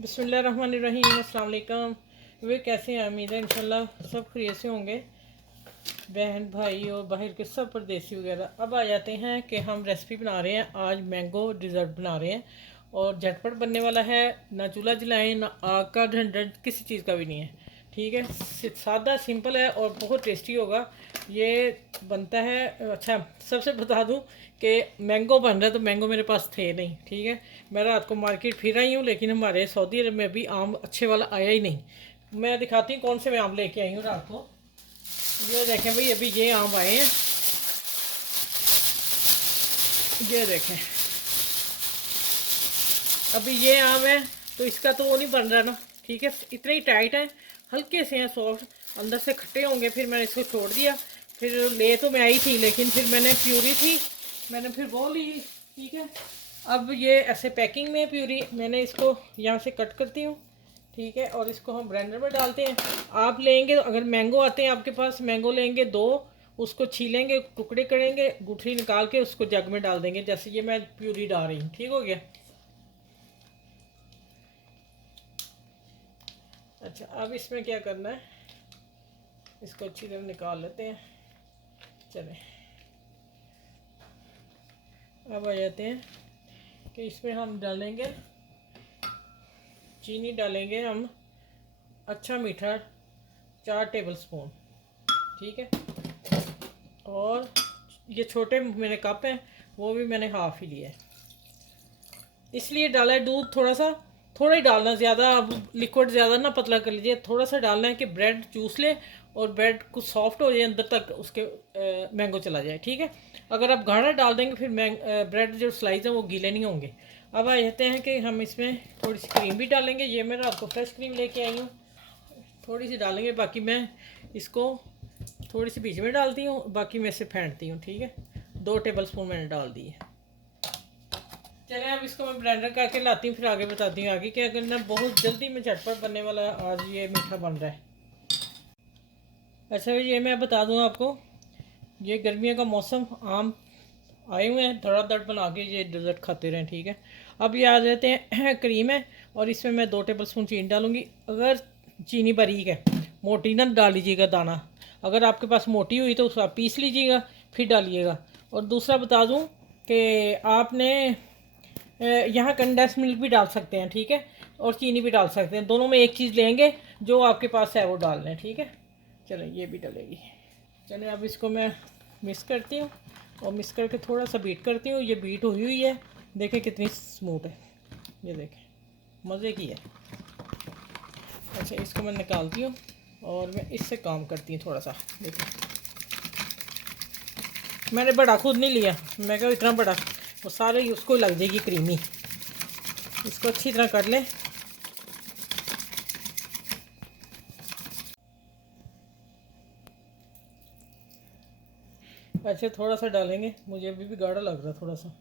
बिस्मिल्लाहिर्रहमानिर्रहीम। अस्सलाम वालेकुम। वे कैसे हैं? उम्मीद है इंशाल्लाह सब खैरियत से होंगे। बहन भाई और बाहर के सब परदेसी वगैरह। अब आ जाते हैं कि हम रेसिपी बना रहे हैं। आज मैंगो डिज़र्ट बना रहे हैं और झटपट बनने वाला है। ना चूल्हा जलाएं ना आग का झंझट, किसी चीज़ का भी नहीं है। ठीक है, सादा सिंपल है और बहुत टेस्टी होगा। ये बनता है। अच्छा, सबसे बता दूं कि मैंगो बन रहा है तो मैंगो मेरे पास थे नहीं। ठीक है, मैं रात को मार्केट फिर आई हूँ, लेकिन हमारे सऊदी अरब में भी आम अच्छे वाला आया ही नहीं। मैं दिखाती हूँ कौन से मैं आम लेके आई हूँ रात को। ये देखें भाई, अभी ये आम आए हैं। ये देखें, अभी ये आम है तो इसका तो वो नहीं बन रहा ना। ठीक है, इतने ही टाइट है, हल्के से हैं, सॉफ्ट, अंदर से खट्टे होंगे। फिर मैंने इसको छोड़ दिया। फिर ले तो मैं आई थी, लेकिन फिर मैंने प्यूरी थी, मैंने फिर वो ली। ठीक है, अब ये ऐसे पैकिंग में प्यूरी, मैंने इसको यहाँ से कट करती हूँ। ठीक है, और इसको हम ब्लेंडर में डालते हैं। आप लेंगे, अगर मैंगो आते हैं आपके पास, मैंगो लेंगे दो, उसको छीलेंगे, टुकड़े करेंगे, गुठली निकाल के उसको जग में डाल देंगे, जैसे ये मैं प्यूरी डाल रही हूँ। ठीक हो गया। अच्छा, अब इसमें क्या करना है, इसको अच्छी तरह निकाल लेते हैं। चलें, अब आ जाते हैं कि इसमें हम डालेंगे चीनी, डालेंगे हम अच्छा मीठा 4 टेबल स्पून। ठीक है, और ये छोटे मेरे कप हैं, वो भी मैंने हाफ़ ही लिया है। इसलिए डाला है दूध थोड़ा सा, थोड़ा ही डालना, ज़्यादा अब लिक्विड ज़्यादा ना पतला कर लीजिए, थोड़ा सा डालना है कि ब्रेड चूस ले और ब्रेड कुछ सॉफ्ट हो जाए, अंदर तक उसके मैंगो चला जाए। ठीक है, अगर आप गाढ़ा डाल देंगे फिर ब्रेड जो स्लाइस हैं वो गीले नहीं होंगे। अब आ जाते हैं कि हम इसमें थोड़ी सी क्रीम भी डालेंगे। ये मैं रात को फ्रेश क्रीम लेके आई हूँ, थोड़ी सी डालेंगे, बाकी मैं इसको थोड़ी सी बीच में डालती हूँ, बाकी मैं इसे फेंटती हूँ। ठीक है, 2 टेबल स्पून मैंने डाल दी है। चलें, अब इसको मैं ब्लेंडर करके लाती हूँ, फिर आगे बताती हूँ आगे क्या करना। बहुत जल्दी में झटपट बनने वाला है आज ये मीठा बन रहा है। अच्छा, ये मैं बता दूँ आपको, ये गर्मियों का मौसम, आम आए हुए हैं, धड़ाधड़ बना के ये डेजर्ट खाते रहें। ठीक है, अब ये आ जाते हैं क्रीम है, और इसमें मैं 2 टेबल स्पून चीनी डालूँगी। अगर चीनी बारीक है, मोटी ना डाल लीजिएगा दाना, अगर आपके पास मोटी हुई तो उसको आप पीस लीजिएगा फिर डालिएगा। और दूसरा बता दूँ कि आपने यहाँ कंडेंस मिल्क भी डाल सकते हैं। ठीक है, और चीनी भी डाल सकते हैं, दोनों में एक चीज़ लेंगे, जो आपके पास है वो डाल लें। ठीक है, चलें, ये भी डलेगी। चलें, अब इसको मैं मिक्स करती हूँ, और मिक्स करके थोड़ा सा बीट करती हूँ। ये बीट हुई हुई है, देखें कितनी स्मूथ है, ये देखें, मज़े की है। अच्छा, इसको मैं निकालती हूँ और मैं इससे काम करती हूँ थोड़ा सा। देखिए, मैंने बड़ा खुद नहीं लिया, मैं कहा इतना बड़ा वो सारे ही उसको लग जाएगी क्रीमी। इसको अच्छी तरह कर लें। अच्छा, थोड़ा सा डालेंगे, मुझे अभी भी गाढ़ा लग रहा थोड़ा सा।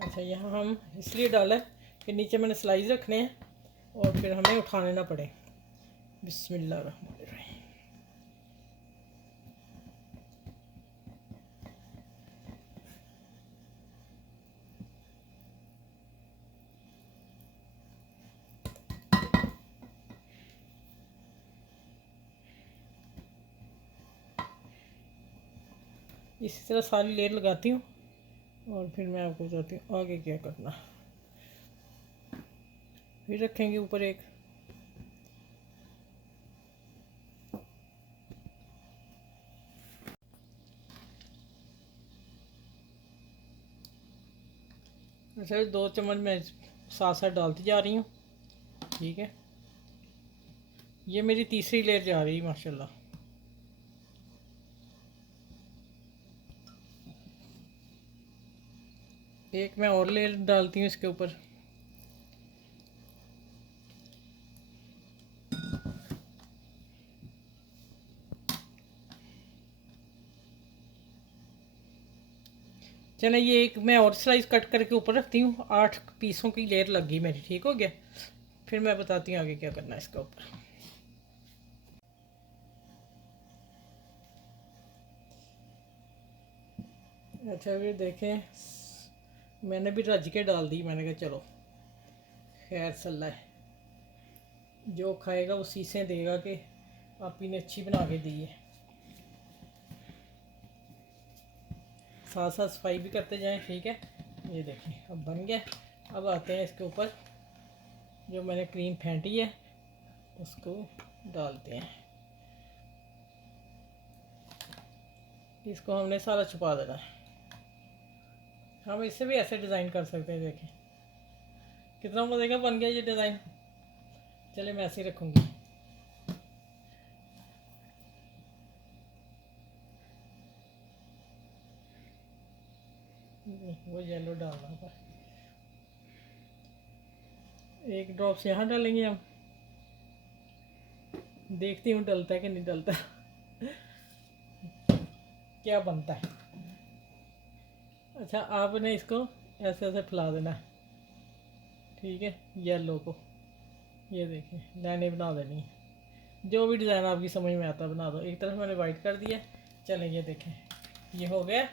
अच्छा, यहाँ हम इसलिए डाला है कि नीचे मैंने स्लाइस रखने हैं और फिर हमें उठाने ना पड़े। बिस्मिल्लाहिर्रहमानिर्रहीम। इसी तरह सारी लेयर लगाती हूँ और फिर मैं आपको बताती हूँ आगे क्या करना। फिर रखेंगे ऊपर एक। अच्छा, 2 चम्मच मैं साथ साथ डालती जा रही हूँ। ठीक है, ये मेरी तीसरी लेयर जा रही है माशाल्लाह। एक मैं और लेयर डालती हूँ इसके ऊपर। चले, ये एक मैं और स्लाइस कट करके ऊपर रखती हूँ। 8 पीसों की लेयर लग गई मेरी। ठीक हो गया, फिर मैं बताती हूँ आगे क्या करना है इसके ऊपर। अच्छा, फिर देखें, मैंने भी रज के डाल दी। मैंने कहा चलो, खैर सल्ला है, जो खाएगा वो सीसें देगा कि आप ही ने अच्छी बना के दी है। साथ साथ सफाई भी करते जाएं, ठीक है। ये देखें अब बन गया। अब आते हैं इसके ऊपर जो मैंने क्रीम फेंटी है उसको डालते हैं। इसको हमने सारा छुपा देना है। हम इससे भी ऐसे डिज़ाइन कर सकते हैं। देखें कितना मज़े का बन गया ये डिज़ाइन। चले मैं ऐसे ही रखूँगी। वो येलो डालना होगा। एक ड्रॉप्स यहाँ डालेंगे हम। देखती हूँ डलता है कि नहीं डलता। क्या बनता है। अच्छा आपने इसको ऐसे ऐसे फैला देना है, ठीक है। येलो को ये देखें लाइनें बना देनी है। जो भी डिज़ाइन आपकी समझ में आता बना दो। एक तरफ मैंने वाइट कर दिया। चलें ये देखें ये हो गया।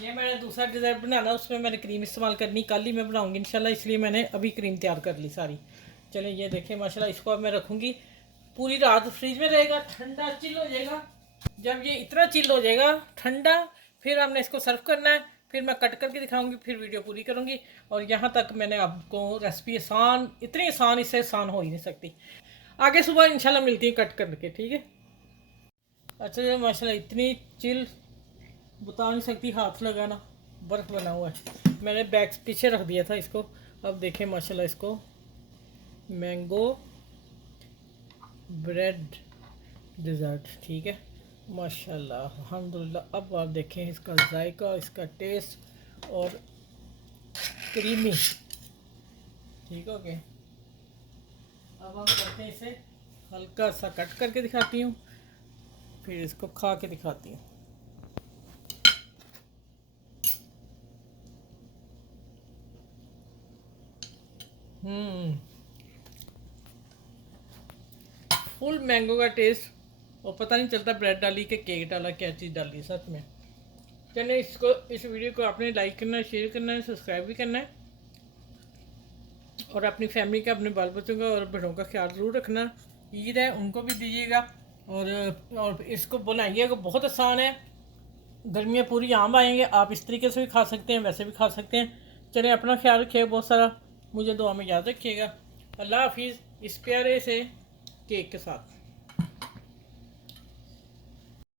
ये मैंने दूसरा डिज़ाइन बनाना, उसमें मैंने क्रीम इस्तेमाल करनी, कल ही मैं बनाऊंगी इंशाल्लाह, इसलिए मैंने अभी क्रीम तैयार कर ली सारी। चलें ये देखें माशाल्लाह। इसको अब मैं रखूँगी पूरी रात फ्रिज में रहेगा, ठंडा चिल हो जाएगा। जब ये इतना चिल हो जाएगा ठंडा, फिर हमने इसको सर्व करना है। फिर मैं कट करके दिखाऊंगी, फिर वीडियो पूरी करूँगी। और यहाँ तक मैंने आपको रेसिपी आसान, इतनी आसान, इससे आसान हो ही नहीं सकती। आगे सुबह इंशाल्लाह मिलती है कट करके, ठीक है। अच्छा ये माशाल्लाह इतनी चिल बता नहीं सकती, हाथ लगाना बर्फ़ बना हुआ है। मैंने बैग पीछे रख दिया था इसको। अब देखें माशाल्लाह इसको मैंगो ब्रेड डिज़र्ट, ठीक है माशाल्लाह अल्हम्दुलिल्लाह। अब आप देखें इसका जायका, इसका टेस्ट और क्रीमी, ठीक हो गया। अब हम करते हैं इसे हल्का सा कट करके दिखाती हूँ, फिर इसको खा के दिखाती हूँ। फुल मैंगो का टेस्ट, और पता नहीं चलता ब्रेड डाली कि केक डाला, क्या चीज़ डाली सच में। चलिए इसको, इस वीडियो को आपने लाइक करना है, शेयर करना है, सब्सक्राइब भी करना है। और अपनी फैमिली का, अपने बाल बच्चों का और बड़ों का ख्याल ज़रूर रखना। ईद है उनको भी दीजिएगा। और इसको बनाइएगा, बहुत आसान है। गर्मियाँ पूरी आम आएंगे, आप इस तरीके से भी खा सकते हैं, वैसे भी खा सकते हैं। चलिए अपना ख्याल रखिएगा बहुत सारा, मुझे दुआ में याद रखिएगा। अल्लाह हाफिज़। इस प्यारे से केक के साथ।